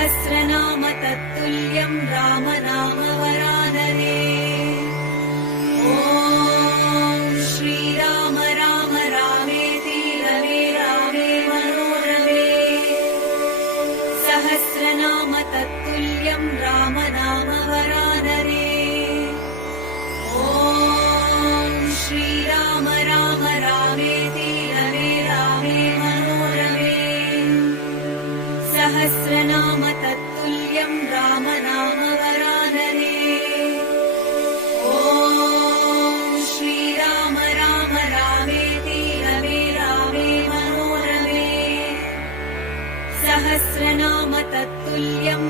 सहस्रनाम तत्तुल्यं राम नाम वरानने। ॐ श्रीराम राम रामेति रमे रामे मनोरमे। सहस्रनाम तत्तुल्यं राम नाम वरानने। ॐ श्रीराम राम रामेति रमे रामे मनोरमे। सहस्रनाम तत्तुल्यं राम नाम वरानने। ॐ श्रीराम राम रामेति रमे रामे मनोरमे। सहस्रनाम तत्तुल्यं